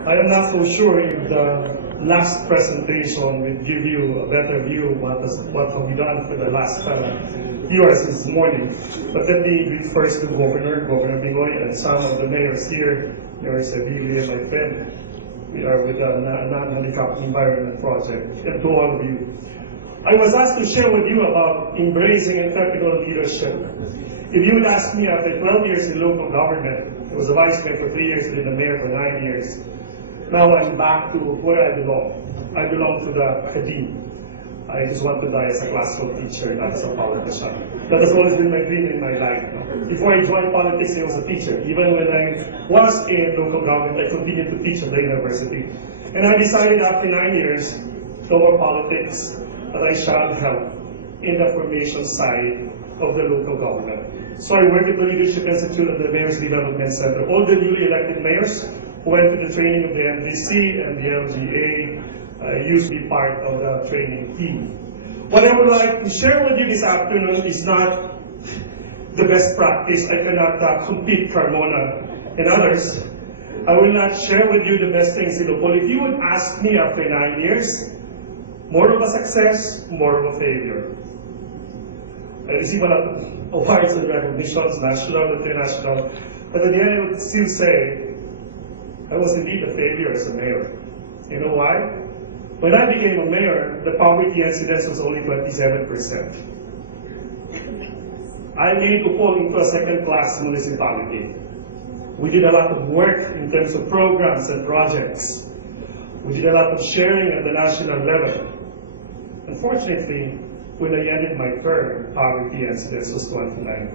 I am not so sure if the last presentation will give you a better view of what have we done for the last few hours this morning. But let me greet first to Governor Bingoy, and some of the mayors here, Mayor Seville and my friend. We are with the Non-Handicapped Environment Project, and to all of you. I was asked to share with you about embracing entrepreneurial leadership. If you would ask me, after 12 years in local government, I was a vice mayor for 3 years, and then the mayor for 9 years. Now I'm back to where I belong. I belong to the academe. I just want to die as a classical teacher, not as a politician. That has always been my dream in my life. Before I joined politics, I was a teacher. Even when I was in local government, I continued to teach at the university. And I decided after 9 years, no more politics, that I shall help in the formation side of the local government. So I work at the Leadership Institute at the Mayor's Development Center. All the newly elected mayors who went to the training of the MDC and the LGA used to be part of the training team. What I would like to share with you this afternoon is not the best practice. I cannot compete Carmona and others. I will not share with you the best things in the world. If you would ask me after 9 years, more of a success, more of a failure. I received a lot of awards and recognitions, national, international, but at the end I would still say, I was indeed a failure as a mayor. You know why? When I became a mayor, the poverty incidence was only 27%. I made to fall into a second-class municipality. We did a lot of work in terms of programs and projects. We did a lot of sharing at the national level. Unfortunately, when I ended my term, poverty incidence was 29%.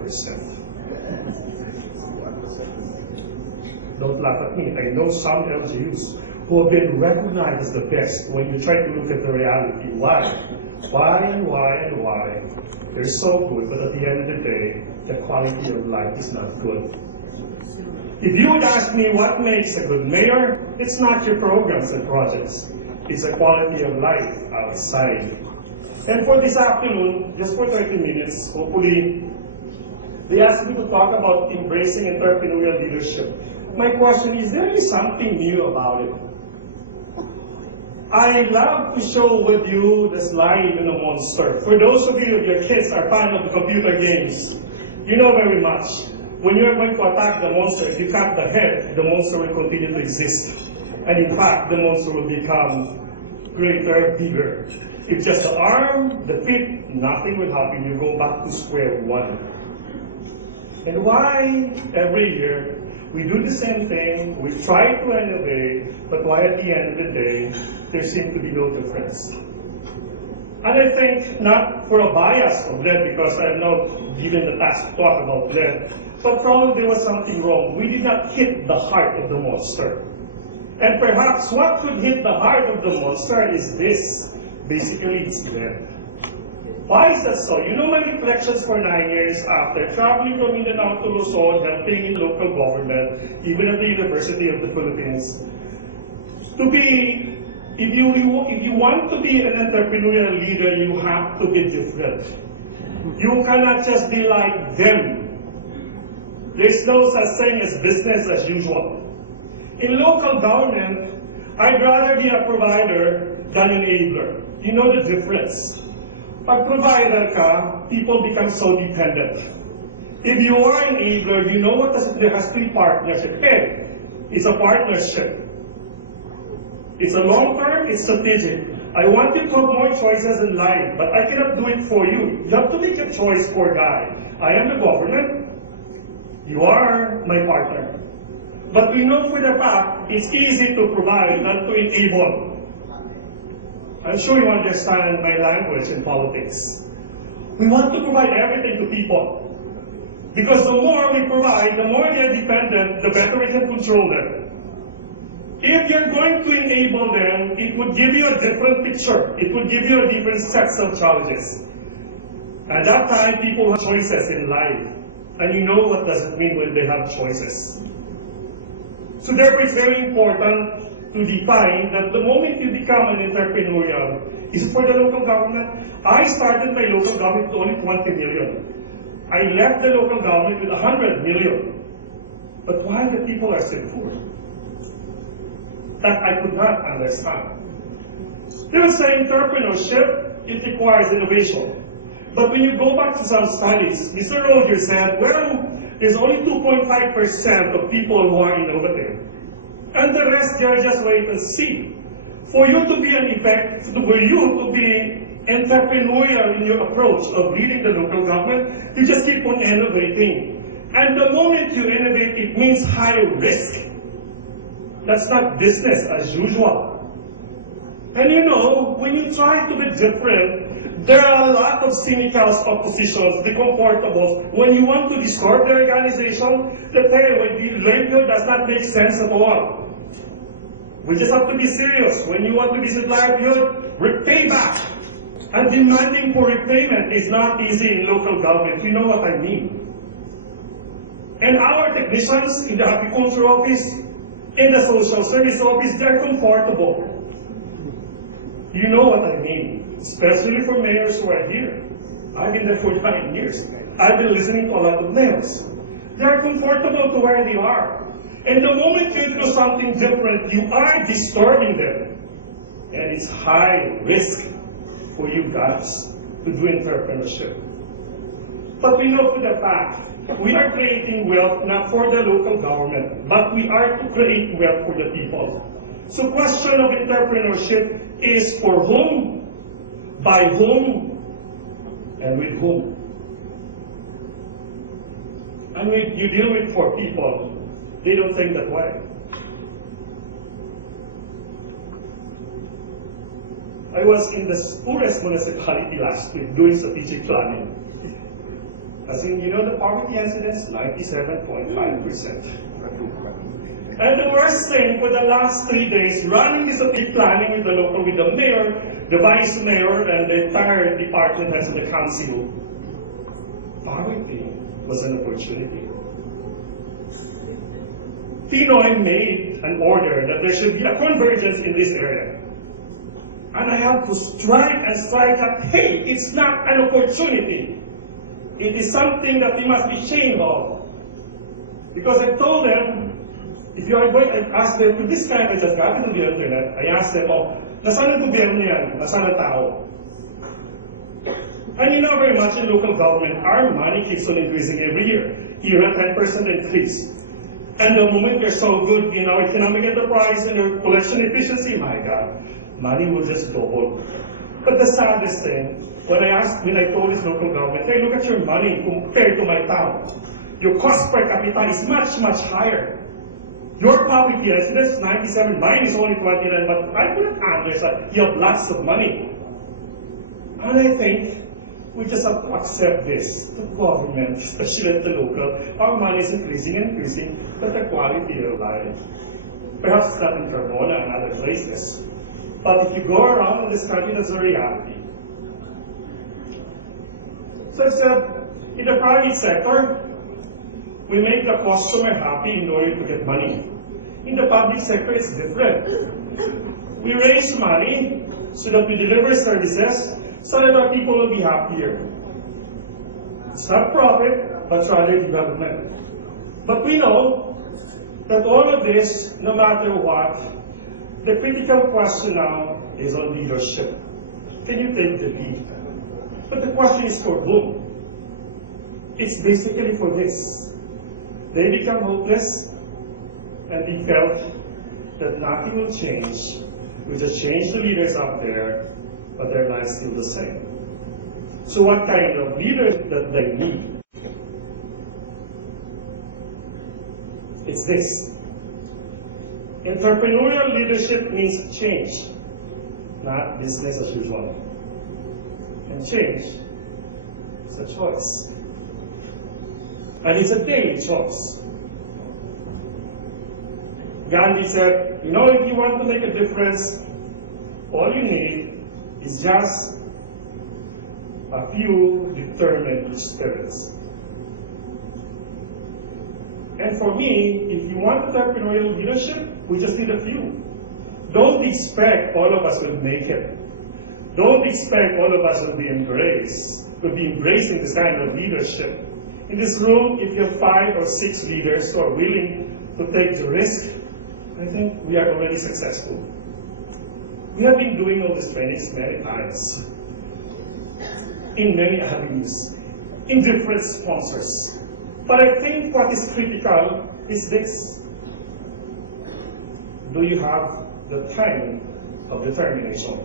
Don't laugh at me. I know some LGUs who have been recognized as the best when you try to look at the reality. Why? Why? They're so good, but at the end of the day, the quality of life is not good. If you would ask me what makes a good mayor, it's not your programs and projects. It's the quality of life outside. And for this afternoon, just for 30 minutes, hopefully, they asked me to talk about embracing entrepreneurial leadership. My question is, there is something new about it. I love to show with you the slide in a monster. For those of you, your kids are fan of computer games, you know very much. When you're going to attack the monster, if you cut the head, the monster will continue to exist. And in fact, the monster will become greater, bigger. If just the arm, the feet, nothing will happen. You go back to square one. And why every year we do the same thing, we try to innovate, but why at the end of the day, there seems to be no difference? And I think, not for a bias of LED, because I'm not given the task to talk about LED, but probably there was something wrong. We did not hit the heart of the monster. And perhaps what could hit the heart of the monster is this. Basically, it's LED. Why is that so? You know my reflections for 9 years after traveling from Mindanao to Luzon, helping in local government, even at the University of the Philippines. If you want to be an entrepreneurial leader, you have to be different. You cannot just be like them. There's no such thing as business as usual. In local government, I'd rather be a provider than an enabler. You know the difference. Pag provider ka, people become so dependent. If you are an enabler, you know what there has to be partnership. It's a partnership. It's a long term, it's strategic. I want you to have more choices in life, but I cannot do it for you. You have to make a choice, poor guy. I am the government. You are my partner. But we know for the fact, it's easy to provide than to enable. I'm sure you understand my language in politics. We want to provide everything to people. Because the more we provide, the more they're dependent, the better we can control them. If you're going to enable them, it would give you a different picture. It would give you a different set of challenges. At that time, people have choices in life. And you know what does it mean when they have choices. So therefore, it's very important to define that the moment you become an entrepreneurial, is for the local government. I started my local government with only 20 million. I left the local government with 100 million. But why the people are still poor? that I could not understand. They were saying entrepreneurship, it requires innovation. But when you go back to some studies, Mr. Rogers said, well, there's only 2.5% of people who are innovative. And the rest, they're just wait and see. For you to be for you to be entrepreneurial in your approach of leading the local government, you just keep on innovating. And the moment you innovate, it means high risk. That's not business as usual. And you know, when you try to be different, there are a lot of cynical oppositions, the comfortables. When you want to disturb the organization, they tell you, when the radio does not make sense at all. We just have to be serious. When you want to visit livelihood, repay back. And demanding for repayment is not easy in local government. You know what I mean. And our technicians in the agriculture office, in the social service office, they're comfortable. You know what I mean. Especially for mayors who are here. I've been there for 9 years. I've been listening to a lot of mayors. They're comfortable to where they are. And the moment you do something different, you are disturbing them. And it's high risk for you guys to do entrepreneurship. But we know to the fact, we are creating wealth not for the local government, but we are to create wealth for the people. So question of entrepreneurship is for whom, by whom, and with whom. And when you deal with for people, they don't think that way. I was in the poorest municipality last week doing strategic planning. As in, you know the poverty incidence? 97.5%. And the worst thing for the last 3 days, running this strategic planning with the local, with the mayor, the vice mayor, and the entire department heads of the council, poverty was an opportunity. Pinoy made an order that there should be a convergence in this area. And I have to strike that, hey, it's not an opportunity. It is something that we must be ashamed of. Because I told them, if you are going to ask them to this kind of just got into the internet, I asked them, oh, nasaan ang gobyerno yan? Nasaan ang tao? And you know very much in local government, our money keeps on increasing every year. Here, a 10% increase. And the moment you're so good in our economic enterprise and your collection efficiency, my God, money will just double. But the saddest thing, when I told this local government, hey, look at your money compared to my town. Your cost per capita is much, much higher. Your poverty incidence, 97, mine is only 29, but I couldn't understand. You have lots of money. And I think we just have to accept this. The government, especially at the local, our money is increasing and increasing, but the quality of life, perhaps it's not in Carbona and other places. But if you go around in this country, that's a reality. So I said, in the private sector, we make the customer happy in order to get money. In the public sector, it's different. We raise money so that we deliver services so that our people will be happier. It's not profit, but rather development. But we know that all of this, no matter what, the critical question now is on leadership. Can you take the lead? But the question is for whom? It's basically for this. They become hopeless, and they felt that nothing will change. We just change the leaders up there, but their lives still the same. So what kind of leaders that they need? It's this. Entrepreneurial leadership means change, not business as usual. And change is a choice. And it's a daily choice. Gandhi said, you know, if you want to make a difference, all you need is just a few determined spirits. And for me, if you want entrepreneurial leadership, we just need a few. Don't expect all of us will make it. Don't expect all of us will be embracing this kind of leadership. In this room, if you have 5 or 6 leaders who are willing to take the risk, I think we are already successful. We have been doing all these trainings many times, in many avenues, in different sponsors. But I think what is critical is this. Do you have the time of determination?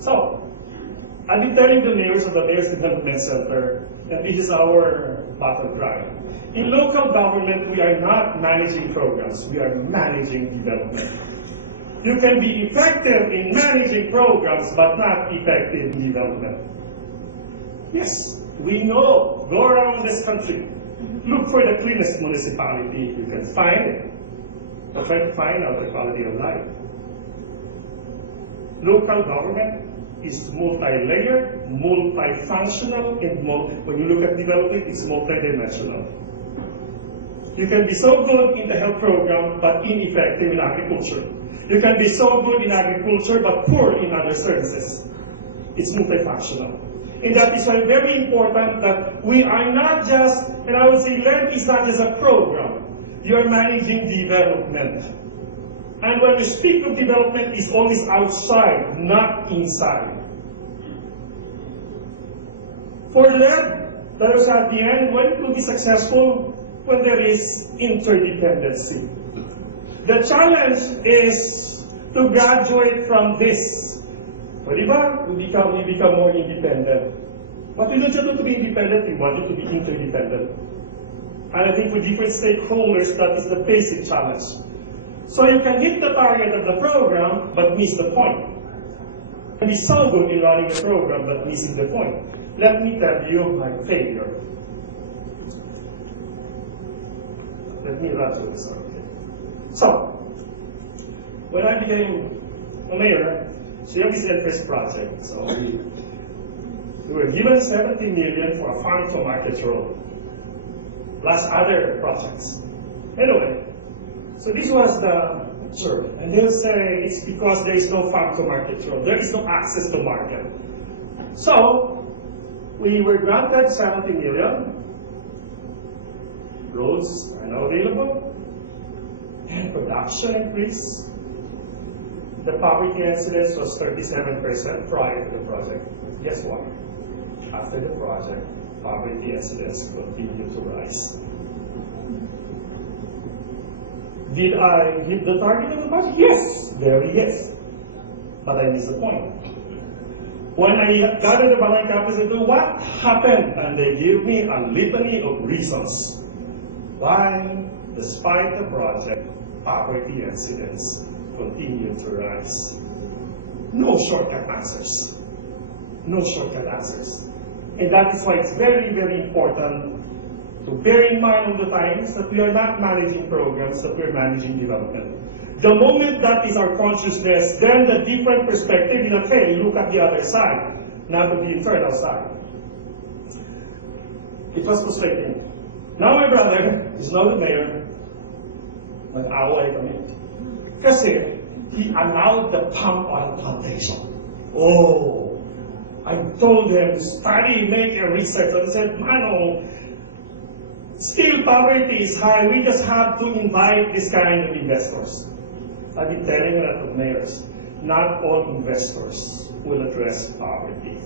So, I'll be telling the mayors of the Mayors Development Center that this is our battleground. In local government, we are not managing programs, we are managing development. You can be effective in managing programs, but not effective in development. Yes, we know. Go around this country. Look for the cleanest municipality you can find it. But try to find out the quality of life. Local government is multi-layered, multifunctional, and when you look at development, it's multidimensional. You can be so good in the health program, but ineffective in agriculture. You can be so good in agriculture, but poor in other services. It's multifunctional. And that is why very important that we are not just, and I would say LED is not just a program. You are managing development. And when we speak of development, it's always outside, not inside. For LED, that is at the end, when it will be successful, when there is interdependency. The challenge is to graduate from this. O diba? We become more independent. But we don't just want to be independent, we want you to be interdependent. And I think with different stakeholders, that is the basic challenge. So you can hit the target of the program, but miss the point. You can be so good in running a program, but missing the point. Let me tell you my failure. Let me run through this. So, when I became a mayor, CLB's first project. So we were given 70 million for a farm to market road, plus other projects. Anyway, so this was the picture, and they'll say it's because there is no farm to market road, there is no access to market. So we were granted 70 million. Roads are now available, and production increased. The poverty incidence was 37% prior to the project. Guess what? After the project, poverty incidence continued to rise. Did I give the target of the project? Yes, very yes. But I missed the point. When I got to the Balay campus, I said, what happened? And they gave me a litany of reasons why, despite the project, poverty incidence continue to rise. No shortcut answers. No shortcut answers. And that is why it's very, very important to bear in mind all the times that we are not managing programs, that we are managing development. The moment that is our consciousness, then the different perspective in okay, look at the other side, not at the internal side. It was frustrating. Now my brother is now the mayor, nag-away kami. Kasi he allowed the palm oil plantation. Oh, I told him, study, make a research. And I said, Mano, still poverty is high. We just have to invite this kind of investors. I've been telling a lot of mayors, not all investors will address poverty.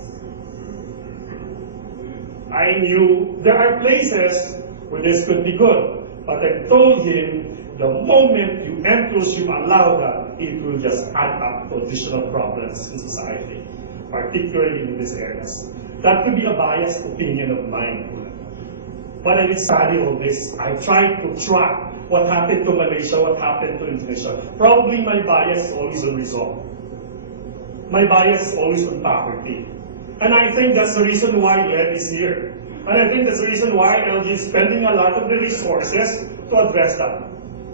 I knew there are places where this could be good, but I told him, the moment you allow that, it will just add up to additional problems in society, particularly in these areas. That could be a biased opinion of mine. When I did study all this, I tried to track what happened to Malaysia, what happened to Indonesia. Probably my bias always on result. My bias always on poverty. And I think that's the reason why LED is here. And I think that's the reason why LG is spending a lot of the resources to address that.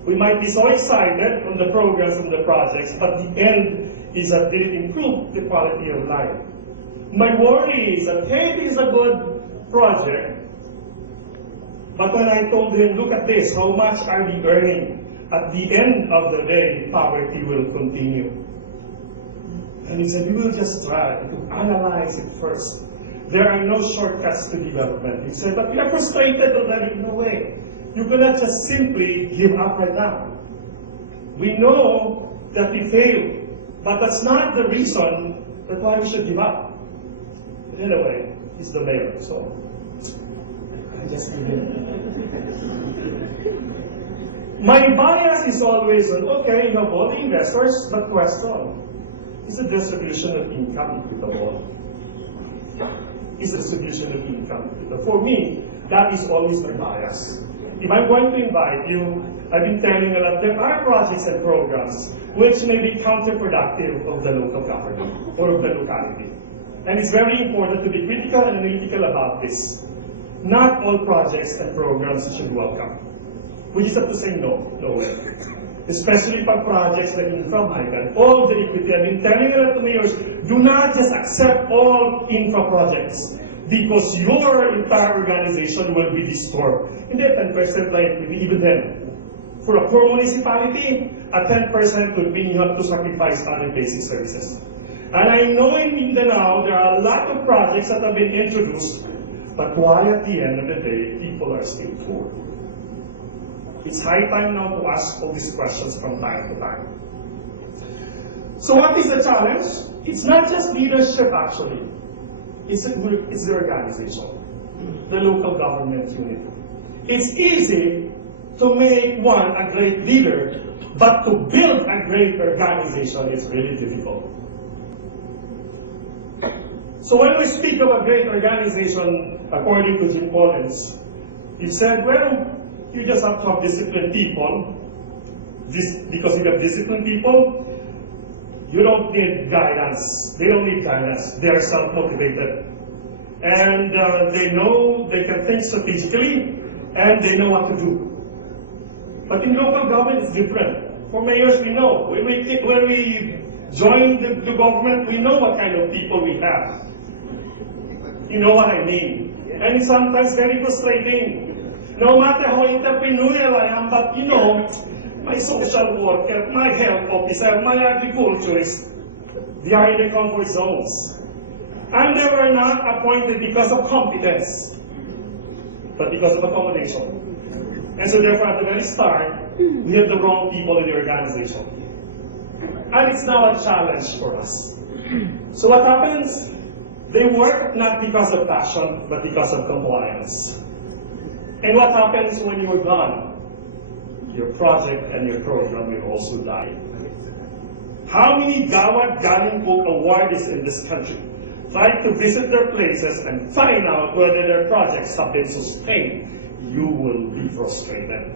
We might be so excited on the programs and the projects, but the end is that did it improve the quality of life? My worry is that, hey, this is a good project, but when I told him, look at this, how much are we earning? At the end of the day, poverty will continue. And he said, we will just try to analyze it first. There are no shortcuts to development. He said, but we are frustrated already in a way. You cannot just simply give up right now. We know that we failed, but that's not the reason that why we should give up. But anyway, he's the mayor, so I just give him. My bias is always on, okay, you have all the investors, but question, is the distribution of income equitable? Is the distribution of income equitable? For me, that is always my bias. If I'm going to invite you, I've been telling you that there are projects and programs which may be counterproductive of the local government or of the locality. And it's very important to be critical and analytical about this. Not all projects and programs should welcome. We just have to say no, no way. Especially for projects like infra migrant, all the equity. I've been telling you that to mayors, do not just accept all infra projects because your entire organization will be disturbed. And then 10% like even then. For a poor municipality, a 10% would mean you have to sacrifice other basic services. And I know in Mindanao, there are a lot of projects that have been introduced, but why at the end of the day, people are still poor? It's high time now to ask all these questions from time to time. So what is the challenge? It's not just leadership, actually. It's the organization, the local government unit. It's easy to make one a great leader, but to build a great organization is really difficult. So when we speak of a great organization, according to Jim Collins, he said, well, you just have to have disciplined people. Because if you have disciplined people, you don't need guidance. They don't need guidance. They are self-motivated. And they know they can think strategically, and they know what to do. But in local government, it's different. For mayors, we know. When we join the government, we know what kind of people we have. You know what I mean? And it's sometimes very frustrating. No matter how entrepreneurial I am, but you know, my social worker, my health officer, my agriculturist, they are in the comfort zones. And they were not appointed because of competence, but because of accommodation. And so therefore, at the very start, we have the wrong people in the organization. And it's now a challenge for us. So what happens? They work not because of passion, but because of compliance. And what happens when you're gone? Your project and your program will also die. How many Gawad Galing Book awardees in this country try to visit their places and find out whether their projects have been sustained? You will be frustrated.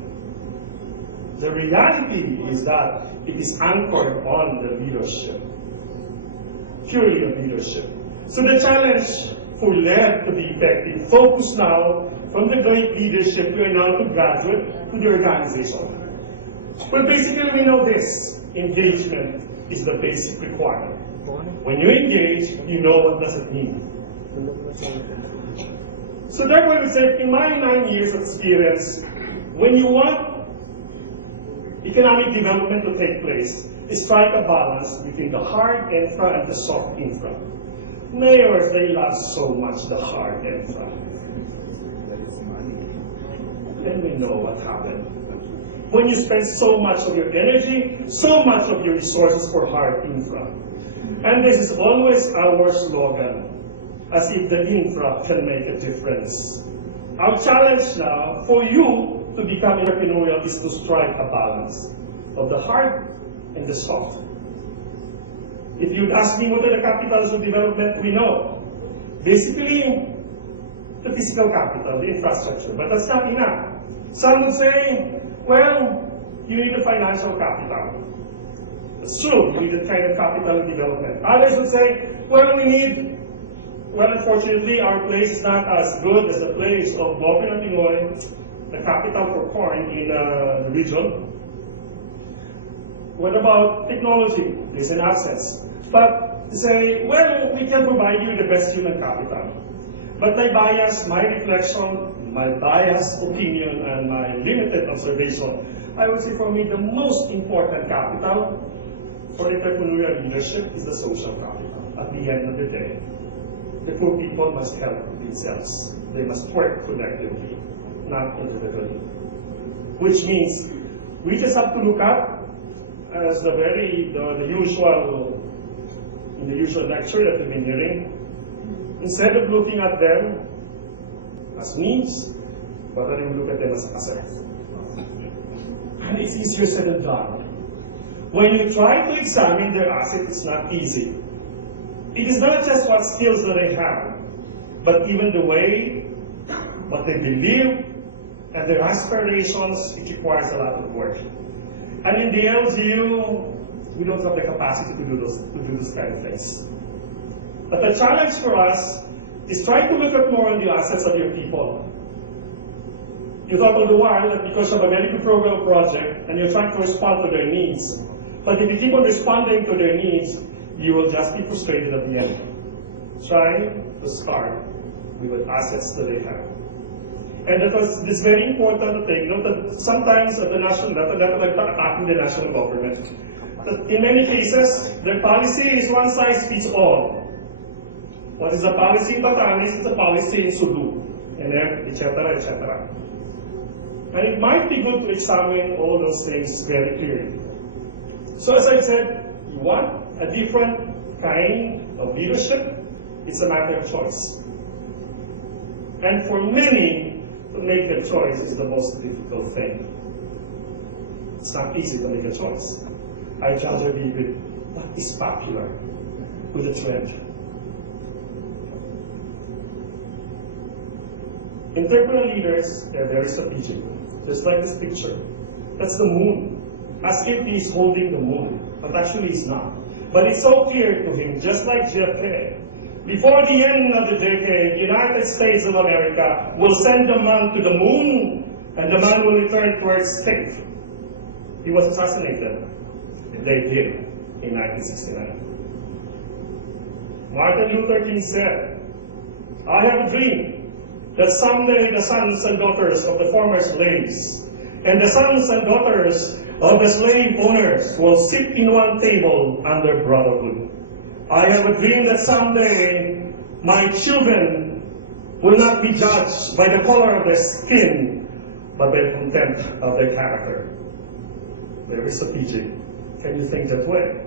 The reality is that it is anchored on the leadership, purely on leadership. So the challenge for LED to be effective, focus now from the great leadership, we are now to graduate to the organization. Well, basically we know this, engagement is the basic requirement. When you engage, you know what does it mean. So therefore we say, in my 9 years of experience, when you want economic development to take place, strike a balance between the hard infra and the soft infra. Mayors, they love so much the hard infra. Then we know what happened. When you spend so much of your energy, so much of your resources for hard infra. And this is always our slogan, as if the infra can make a difference. Our challenge now for you to become entrepreneurial is to strike a balance of the hard and the soft. If you'd ask me what are the capitals of development, we know. Basically, the physical capital, the infrastructure, but that's not enough. Some would say, well, you need a financial capital. It's true, we need that kind of capital in development. Others would say, well, unfortunately, our place is not as good as the place of Governor Pinoy, the capital for corn in the region. What about technology? There's an access. But say, well, we can provide you the best human capital. But my bias, my reflection, my biased opinion, and my limited observation, I would say for me the most important capital for entrepreneurial leadership is the social capital. At the end of the day, the poor people must help themselves. They must work collectively, not individually. which means we just have to look up as the usual lecture that we've been hearing. Instead of looking at them as needs, but then we look at them as assets. And it's easier said than done. When you try to examine their assets, it's not easy. It is not just what skills that they have, but even the way, what they believe, and their aspirations. It requires a lot of work. And in the LGU, we don't have the capacity to do those kind of things. But the challenge for us is try to look at more on the assets of your people. You thought all the while that because of a medical program project and you're trying to respond to their needs, but if you keep on responding to their needs, you will just be frustrated at the end. Try to start with the assets that they have. And it's very important to take note that sometimes at the national level, they're attacking the national government. That in many cases, their policy is one size fits all. What is the policy in Batanes is the policy in Sulu, and then, etc., etc. And it might be good to examine all those things very clearly. So as I said, you want a different kind of leadership, it's a matter of choice. And for many, to make the choice is the most difficult thing. It's not easy to make a choice. I'd rather be with what is popular, with the trend. Entrepreneurial leaders, they're very strategic. Just like this picture. That's the moon. As if he's holding the moon, but actually he's not. But it's so clear to him, just like JFK. Before the end of the decade, the United States of America will send a man to the moon, and the man will return to Earth safe. He was assassinated. They did in 1969. Martin Luther King said, "I have a dream that someday the sons and daughters of the former slaves and the sons and daughters of the slave owners will sit in one table under brotherhood. I have a dream that someday my children will not be judged by the color of their skin, but by the content of their character." Very strategic. Can you think that way?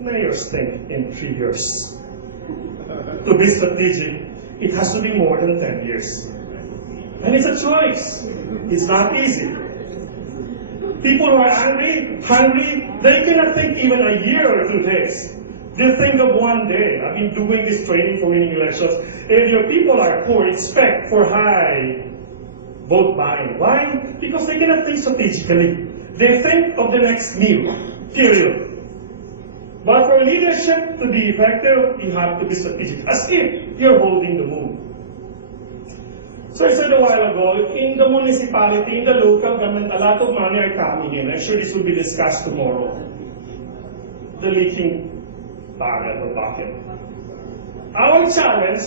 Mayors think in 3 years. To be strategic, it has to be more than 10 years. And it's a choice. It's not easy. People who are hungry, they cannot think even a year or 2 days. They think of one day. I've been doing this training for winning elections. If your people are poor, expect for high vote buying. Why? Because they cannot think strategically. They think of the next meal, period. But for leadership to be effective, you have to be strategic, as if you're holding the moon. So I said a while ago, in the municipality, in the local government, a lot of money are coming in. I'm sure this will be discussed tomorrow. The leaking bucket. Our challenge,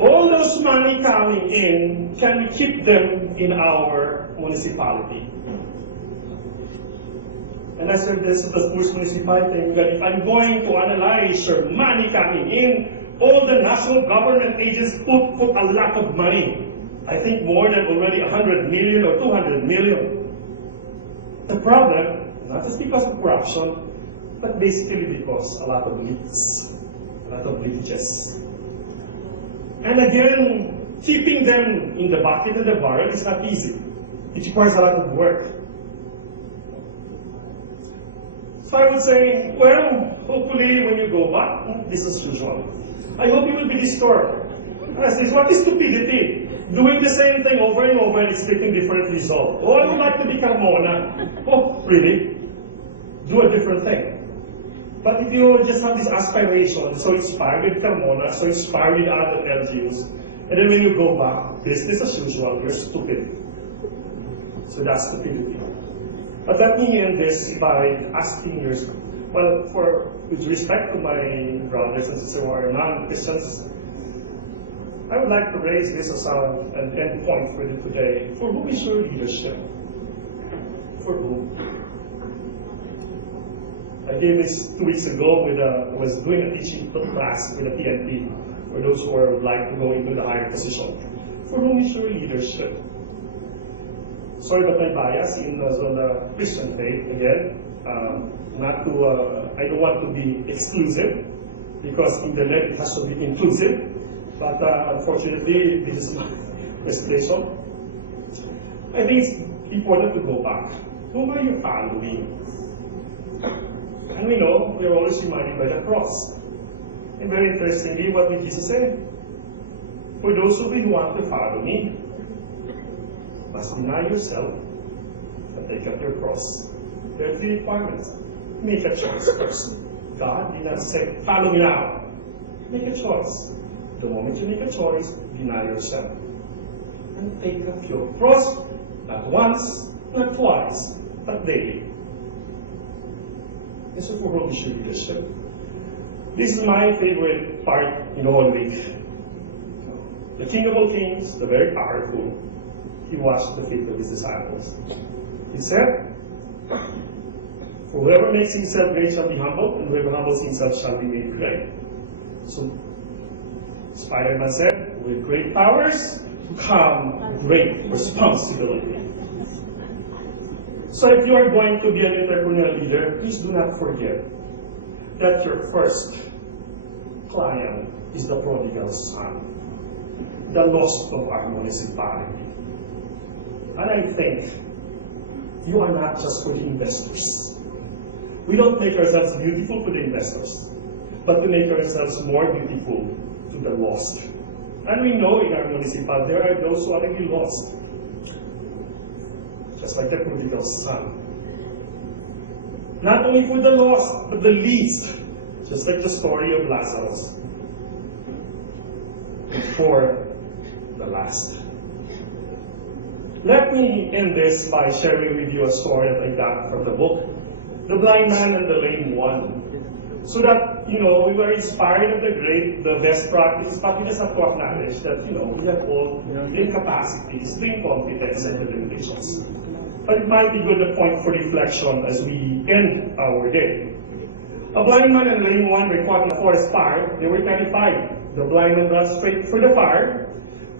all those money coming in, can we keep them in our municipality? And I said this is the first municipality, that if I'm going to analyze your money coming in, all the national government agencies put a lot of money. I think more than already 100 million or 200 million. The problem, not just because of corruption, but basically because a lot of leaks, a lot of leakages. And again, keeping them in the bucket and the barrel is not easy. It requires a lot of work. So I would say, well, hopefully when you go back, business as usual. I hope you will be disturbed. What is stupidity? Doing the same thing over and over and expecting different results. Oh, I would like to become Mona. Oh, really? Do a different thing. But if you just have this aspiration, so inspired with Carmona, so inspired with other LGUs, and then when you go back, business as usual, you're stupid. So that's stupidity. But let me end this by asking yourself, well, with respect to my brothers and sisters who are non-Christians, I would like to raise this as an end point for you today. For whom is your leadership? For whom? I gave this 2 weeks ago I was doing a teaching class with a PNP, for those who would like to go into the higher position. For whom is your leadership? sorry about my bias on the Christian faith again. I don't want to be exclusive, because in the LED it has to be inclusive. But unfortunately, this is my presentation. I think it's important to go back. Whom are you following? And we know we're always reminded by the cross. And very interestingly, what did Jesus say? For those of you who want to follow me, must deny yourself and take up your cross. There are 3 requirements. Make a choice first. God did not say, follow me now. Make a choice. The moment you make a choice, deny yourself. And take up your cross, not once, not twice, but daily. This is for Holy leadership. This is my favorite part in the whole week. The King of all kings, the very powerful, he washed the feet of his disciples. He said, for whoever makes himself great shall be humbled, and whoever humbles himself shall be made great. So, Spider-Man said, with great powers come great responsibility. So if you are going to be an entrepreneurial leader, please do not forget that your first client is the prodigal son, the lost of our municipality. And I think you are not just for the investors. We don't make ourselves beautiful to the investors, but to make ourselves more beautiful to the lost. And we know in our municipality there are those who are already lost, just like the prodigal son. Not only for the lost, but the least, just like the story of Lazarus, for the last. Let me end this by sharing with you a story that I got from the book, The Blind Man and the Lame One. So that, we were inspired of the best practice, but we just have to acknowledge that, we have all incapacities, the incompetence, and the limitations. But it might be good a point for reflection as we end our day. A blind man and a lame one were caught in a forest fire. They were terrified. The blind man ran straight for the fire.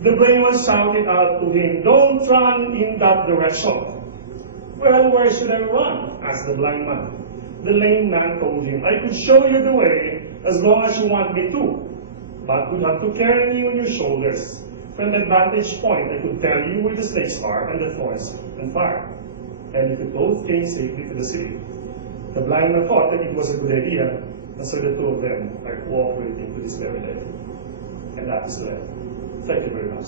The lame one shouted out to him, "Don't run in that direction." "Well, where should I run?" asked the blind man. The lame man told him, "I could show you the way as long as you want me to, but would have to carry you on your shoulders. From that vantage point, I could tell you where the snakes are and the thorns and fire, and you could both came safely to the city." The blind man thought that it was a good idea, and so the two of them are cooperating to this very day. And that is the end. Thank you very much.